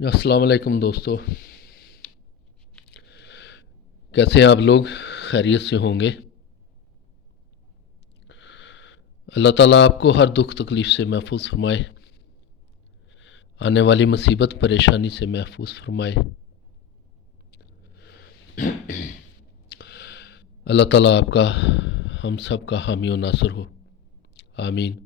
अस्सलाम वालेकुम दोस्तों, कैसे हैं आप लोग? खैरियत से होंगे। अल्लाह ताला आपको हर दुख तकलीफ़ से महफूज फरमाए, आने वाली मुसीबत परेशानी से महफूज फरमाए। अल्लाह ताला आपका हम सब का हामी और नासर हो, आमीन।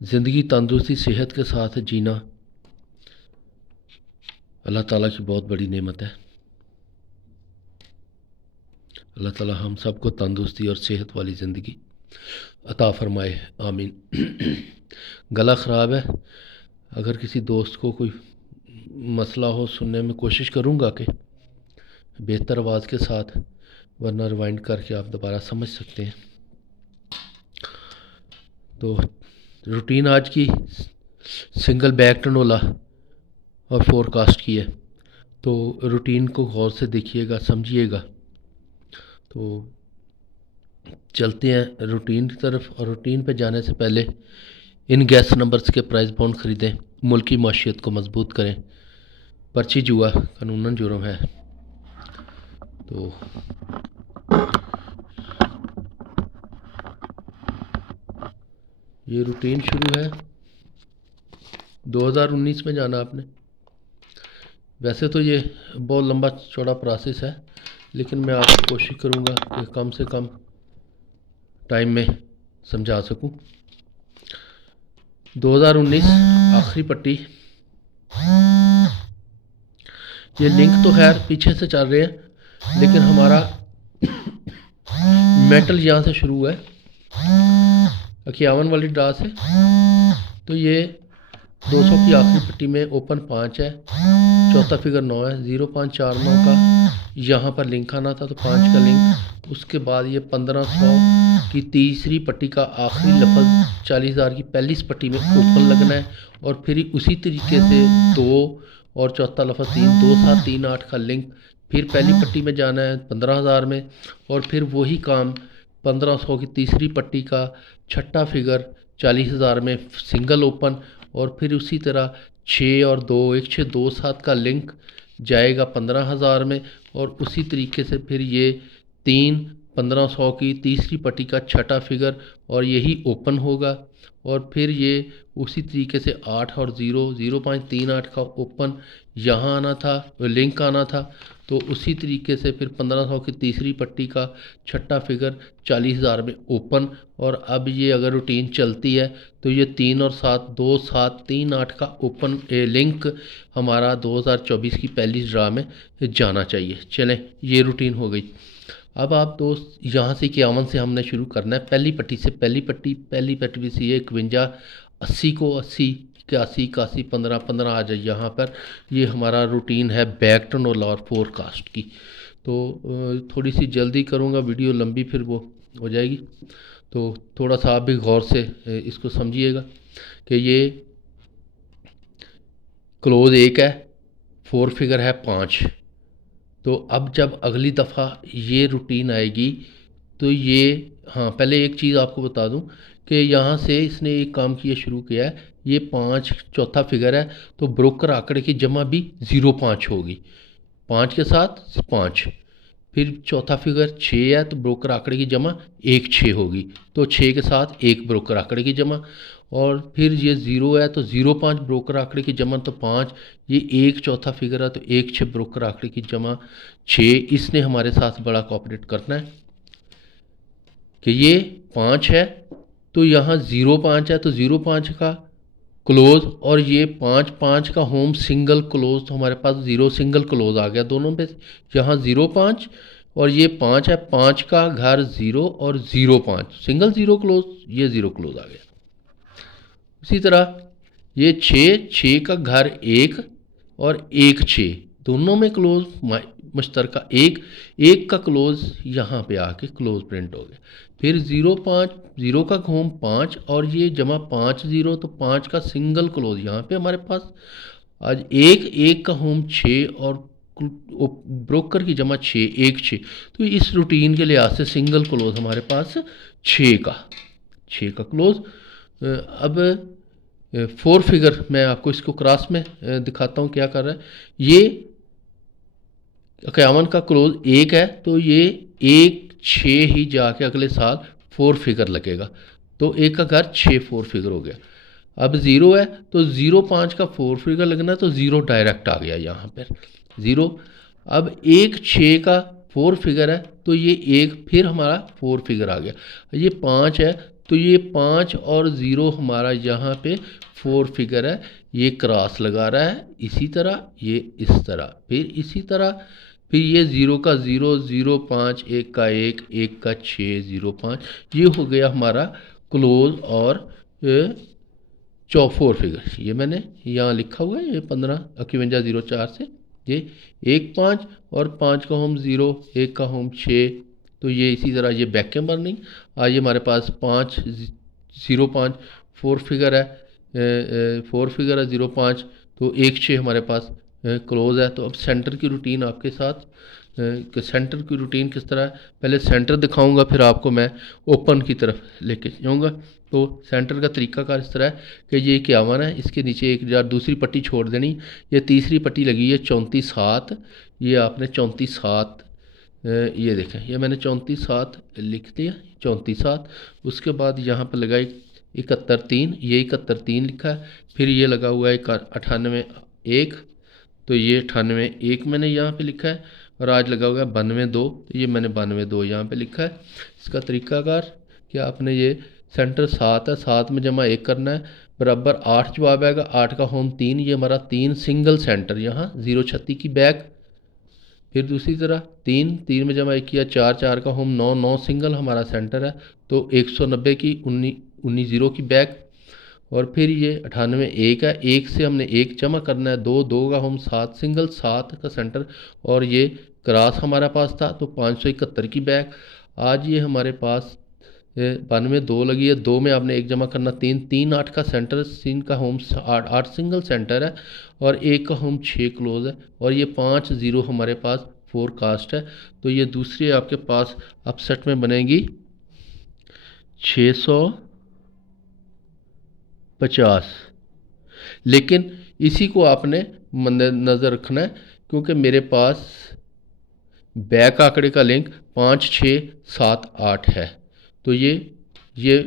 ज़िंदगी तंदुरुस्ती सेहत के साथ जीना अल्लाह ताला की बहुत बड़ी नेमत है। अल्लाह ताला हम सबको तंदुरुस्ती और सेहत वाली ज़िंदगी अता फरमाए, आमीन। गला ख़राब है, अगर किसी दोस्त को कोई मसला हो सुनने में कोशिश करूँगा कि बेहतर आवाज़ के साथ, वरना रिवाइंड करके आप दोबारा समझ सकते हैं। तो रूटीन आज की सिंगल बैक टनोला और फोरकास्ट की है, तो रूटीन को गौर से देखिएगा, समझिएगा। तो चलते हैं रूटीन की तरफ, और रूटीन पे जाने से पहले इन गैस नंबर्स के प्राइस बॉन्ड ख़रीदें, मुल्की माशियत को मजबूत करें। पर्ची जुआ कानूनन जुर्म है। तो ये रूटीन शुरू है 2019 में जाना आपने। वैसे तो ये बहुत लंबा चौड़ा प्रोसेस है, लेकिन मैं आपको कोशिश करूँगा कि कम से कम टाइम में समझा सकूँ। 2019 आखिरी पट्टी। ये लिंक तो खैर पीछे से चल रहे हैं, लेकिन हमारा मेटल यहाँ से शुरू है 51 वाली ड्रा से। तो ये 200 की आखिरी पट्टी में ओपन 5 है, चौथा फिगर 9 है, 0549 का यहाँ पर लिंक आना था, तो 5 का लिंक। उसके बाद ये 1500 की तीसरी पट्टी का आखिरी लफ्ज़ 40,000 की पहली पट्टी में ओपन लगना है, और फिर उसी तरीके से 2 और चौथा लफ्ज़ 3, 2738 का लिंक। फिर पहली पट्टी में जाना है 15,000 में, और फिर वही काम 1500 की तीसरी पट्टी का छठा फिगर 40,000 में सिंगल ओपन, और फिर उसी तरह 6 और 2 1627 का लिंक जाएगा 15,000 में, और उसी तरीके से फिर ये 3 1500 की तीसरी पट्टी का छठा फिगर, और यही ओपन होगा। और फिर ये उसी तरीके से 8 और 0538 का ओपन यहाँ आना था, लिंक आना था। तो उसी तरीके से फिर 1500 की तीसरी पट्टी का छठा फिगर 40,000 में ओपन। और अब ये अगर रूटीन चलती है तो ये 3 और 7 2738 का ओपन लिंक हमारा 2024 की पहली ड्रा में जाना चाहिए। चलें, ये रूटीन हो गई। अब आप दोस्त यहाँ से 51 से हमने शुरू करना है, पहली पट्टी से। पहली पट्टी से ये 51 80 को 80 81 81 15 15 आ जाए यहाँ पर। ये हमारा रूटीन है बैक टर्न और फोरकास्ट की। तो थोड़ी सी जल्दी करूँगा, वीडियो लंबी फिर वो हो जाएगी। तो थोड़ा सा आप भी गौर से इसको समझिएगा कि ये क्लोज 1 है, 4 फिगर है 5। तो अब जब अगली दफ़ा ये रूटीन आएगी तो ये, हाँ पहले एक चीज़ आपको बता दूं कि यहाँ से इसने एक काम किया शुरू किया है। ये 5 चौथा फिगर है, तो ब्रोकर आंकड़े की जमा भी 05 होगी, 5 के साथ 5। फिर चौथा फिगर 6 है, तो ब्रोकर आंकड़े की जमा 16 होगी, तो 6 के साथ 1 ब्रोकर आंकड़े की जमा। और फिर ये 0 है, तो 05 ब्रोकर आंकड़े की जमा, तो 5। ये 1 चौथा फिगर है, तो 16 ब्रोकर आंकड़े की जमा 6। इसने हमारे साथ बड़ा कोऑपरेट करना है कि ये 5 है, तो यहाँ 05 है, तो 05 का क्लोज, और ये 5 5 का होम सिंगल क्लोज, तो हमारे पास 0 सिंगल क्लोज आ गया दोनों पे। यहाँ 05 और ये 5 है, 5 का घर 0 और 05 सिंगल 0 क्लोज, ये 0 क्लोज आ गया। उसी तरह ये 6 का घर 1 और 1 6 दोनों में क्लोज मुश्तरका 1 का क्लोज यहाँ पे आके क्लोज प्रिंट हो गया। फिर 05 0 का होम 5 और ये जमा 5 0, तो 5 का सिंगल क्लोज यहाँ पे हमारे पास आज 1 का होम 6 और ब्रोकर की जमा 6 1 6। तो इस रूटीन के लिहाज से सिंगल क्लोज हमारे पास 6 का क्लोज। अब फोर फिगर मैं आपको इसको क्रॉस में दिखाता हूँ क्या कर रहा है। ये 51 का क्लोज 1 है, तो ये 1 6 ही जाके अगले साल 4 फिगर लगेगा, तो 1 का घर 6 4 फिगर हो गया। अब 0 है तो 0 5 का 4 फिगर लगना है, तो 0 डायरेक्ट आ गया यहाँ पर 0। अब 1 6 का 4 फिगर है, तो ये 1 फिर हमारा 4 फिगर आ गया। ये 5 है, तो ये 5 और 0 हमारा यहाँ पे 4 फिगर है, ये क्रॉस लगा रहा है इसी तरह, ये इस तरह, फिर इसी तरह, फिर ये 0 का 0 0 5 1 का 1 1 का 6 0 5, ये हो गया हमारा क्लोज और 4 फिगर। ये मैंने यहाँ लिखा हुआ है, ये 15 51 04 से ये 1 5 और 5 का होम 0 1 का होम 6, तो ये इसी तरह ये बैक कैम बर्निंग। ये हमारे पास 5 0 5 4 फिगर है, 4 फिगर है 0 5, तो 1 6 हमारे पास क्लोज है। तो अब सेंटर की रूटीन आपके साथ, कि सेंटर की रूटीन किस तरह है, पहले सेंटर दिखाऊंगा फिर आपको मैं ओपन की तरफ लेके जाऊंगा। तो सेंटर का तरीकाकार इस तरह है कि ये 51 है, इसके नीचे एक यार दूसरी पट्टी छोड़ देनी, ये तीसरी पट्टी लगी है 34 7, ये आपने 34 7, ये देखें ये मैंने 34 7 लिख दिया 34 7। उसके बाद यहाँ पर लगाई 71 3, ये 71 3 लिखा है, फिर ये लगा हुआ है 98 1, तो ये 98 1 मैंने यहाँ पे लिखा है, और आज लगा हुआ है 92 2, तो ये मैंने 92 2 यहाँ पे लिखा है। इसका तरीकाकार कि आपने ये सेंटर 7 है, 7 में जमा 1 करना है, बराबर 8 जवाब आएगा, 8 का होम 3, ये हमारा 3 सिंगल सेंटर यहाँ 0 36 की बैक। फिर दूसरी तरह 3 3 में जमा 1 किया 4 4 का होम 9 9 सिंगल हमारा सेंटर है, तो 190 की 19 0 की बैक। और फिर ये 98 1 है, 1 से हमने 1 जमा करना है, 2 2 का होम 7 सिंगल 7 का सेंटर, और ये क्रॉस हमारा पास था तो 571 की बैक। आज ये हमारे पास 92 2 लगी है, 2 में आपने 1 जमा करना 3 3 8 का सेंटर, 3 का होम 8 8 सिंगल सेंटर है, और 1 का होम 6 क्लोज है, और ये 5 0 हमारे पास फोरकास्ट है। तो ये दूसरी आपके पास अपसेट में बनेगी 650, लेकिन इसी को आपने नज़र रखना है, क्योंकि मेरे पास बैक आंकड़े का लिंक 5 6 7 8 है, तो ये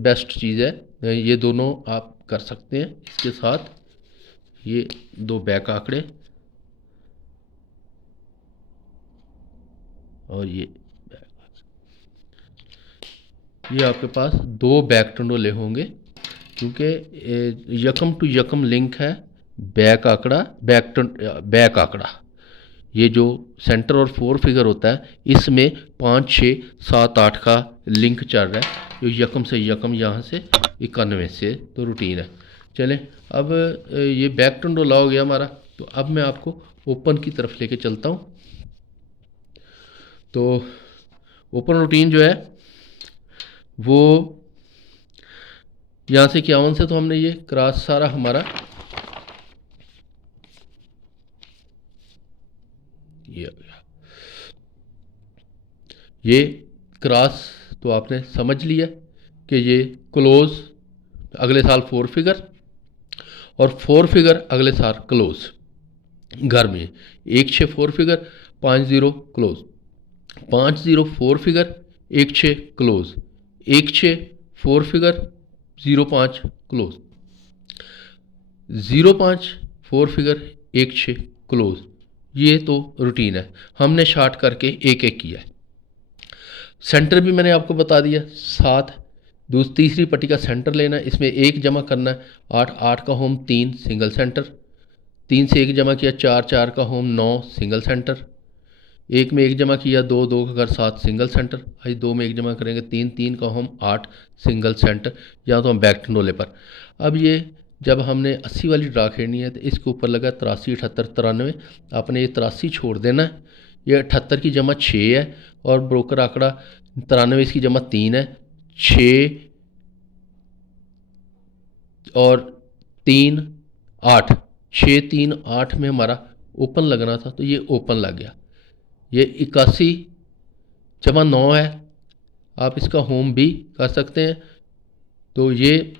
बेस्ट चीज़ है, ये दोनों आप कर सकते हैं इसके साथ, ये 2 बैक आंकड़े और ये आपके पास 2 बैक टंडोले होंगे, क्योंकि यकम टू यकम लिंक है बैक आंकड़ा बैक आंकड़ा, ये जो सेंटर और 4 फिगर होता है इसमें 5 6 7 8 का लिंक चल रहा है, जो यकम से यकम यहाँ से 91 से, तो रूटीन है। चलें, अब ये बैक टंडोला हो गया हमारा, तो अब मैं आपको ओपन की तरफ लेके चलता हूँ। तो ओपन रूटीन जो है वो यहाँ से 51 से, तो हमने ये क्रॉस सारा हमारा ये क्रॉस तो आपने समझ लिया कि ये क्लोज अगले साल 4 फिगर, और 4 फिगर अगले साल क्लोज घर में 1 6 4 figure 5 0 close, 5 0 4 figure 1 6 close, 1 6 4 figure 0 5 close, 0 5 4 figure 1 6 close. ये तो रूटीन है, हमने शार्ट करके एक एक किया है। सेंटर भी मैंने आपको बता दिया 7, तीसरी पट्टी का सेंटर लेना है, इसमें 1 जमा करना है, 8 8 का होम 3 सिंगल सेंटर, 3 से 1 जमा किया 4 4 का होम 9 सिंगल सेंटर, 1 में 1 जमा किया 2 2 का घर 7 सिंगल सेंटर, आज 2 में 1 जमा करेंगे 3 3 का होम 8 सिंगल सेंटर, या तो हम बैक टंडोले पर। अब ये जब हमने 80 वाली ड्रा खेलनी है तो इसके ऊपर लगा 83 78 93, आपने ये 83 छोड़ देना है, ये 78 की जमा 6 है, और ब्रोकर आंकड़ा 93 इसकी जमा 3 है, 6 और 3 8, 6 3 8 में हमारा ओपन लगना था, तो ये ओपन लग गया। ये 81 जमा 9 है, आप इसका होम भी कर सकते हैं, तो ये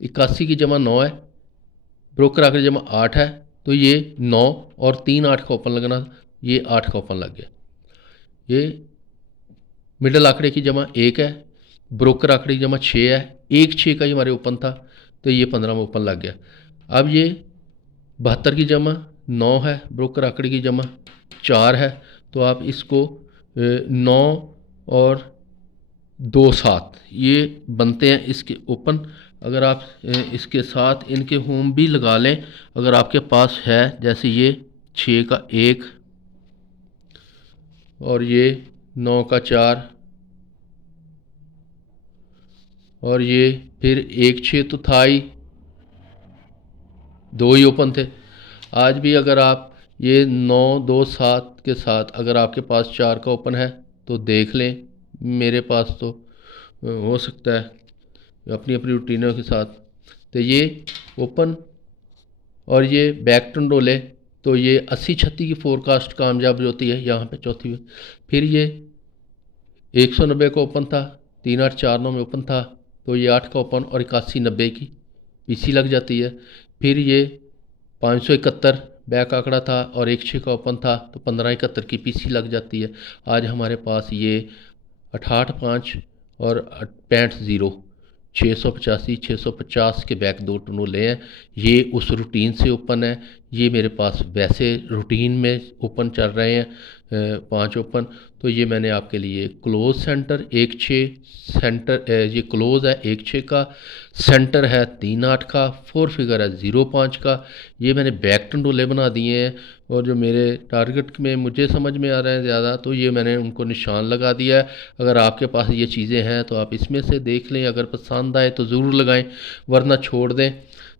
81 की जमा 9 है, ब्रोकर आखिरी जमा 8 है तो ये 9 और 3 8 का ओपन लगना, ये 8 का ओपन लग गया। ये मिडल आंकड़े की जमा 1 है, ब्रोकर आंकड़े की जमा 6 है, 1 6 का ही हमारे ओपन था तो ये 15 में ओपन लग गया। अब ये 72 की जमा 9 है, ब्रोकर आंकड़े की जमा 4 है, तो आप इसको 9 और 2 7 ये बनते हैं इसके ओपन। अगर आप इसके साथ इनके होम भी लगा लें अगर आपके पास है, जैसे ये 6 का 1 और ये 9 का 4 और ये फिर 1 6 तो था ही, 2 ही ओपन थे। आज भी अगर आप ये 9 2 7 के साथ अगर आपके पास 4 का ओपन है तो देख लें, मेरे पास तो हो सकता है अपनी अपनी रूटीनों के साथ। तो ये ओपन और ये बैक टर्न रोले तो ये 80 36 की फोरकास्ट कामयाब होती है यहाँ पे चौथी में। फिर ये 190 का ओपन था, 3 8 4 9 में ओपन था तो ये 8 का ओपन और 81 90 की पीसी लग जाती है। फिर ये 571 बैक आंकड़ा था और 1 6 का ओपन था तो 15 71 की पीसी लग जाती है। आज हमारे पास ये 68 5 और 65 0 685 650 के बैक 2 टर्नोले हैं। ये उस रूटीन से ओपन है, ये मेरे पास वैसे रूटीन में ओपन चल रहे हैं 5 ओपन। तो ये मैंने आपके लिए क्लोज सेंटर 1 6 सेंटर ये क्लोज है 1 6 का, सेंटर है 3 8 का, 4 फिगर है 0 5 का। ये मैंने बैक टंडोले बना दिए हैं और जो मेरे टारगेट में मुझे समझ में आ रहे हैं ज़्यादा तो ये मैंने उनको निशान लगा दिया है। अगर आपके पास ये चीज़ें हैं तो आप इसमें से देख लें, अगर पसंद आए तो ज़रूर लगाएं वरना छोड़ दें।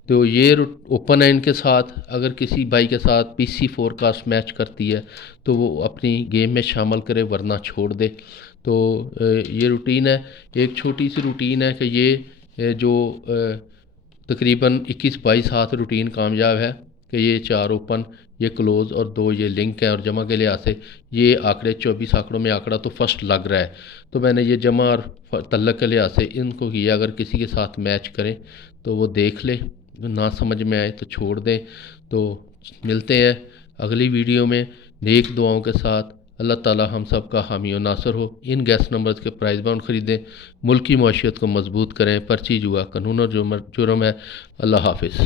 तो ये ओपन है इनके साथ, अगर किसी भाई के साथ पीसी फोरकास्ट मैच करती है तो वो अपनी गेम में शामिल करे वरना छोड़ दे। तो ये रूटीन है, एक छोटी सी रूटीन है कि ये जो तकरीबन 21-22 हाथ रूटीन कामयाब है कि ये 4 ओपन, ये क्लोज़ और 2 ये लिंक है। और जमा के लिहाज से ये आंकड़े 24 आंकड़ों में आंकड़ा तो फर्स्ट लग रहा है, तो मैंने ये जमा और तल्लक के लिहाज से इनको किया। अगर किसी के साथ मैच करें तो वो देख ले, ना समझ में आए तो छोड़ दें। तो मिलते हैं अगली वीडियो में नेक दुआओं के साथ। अल्लाह ताला हम सब का हामी और नासर हो। इन गैस नंबर्स के प्राइस बाउंड ख़रीदें, मुल्क की मईशत को मजबूत करें, पर्ची जुआ कानून और जुर्म है। अल्लाह हाफिज़।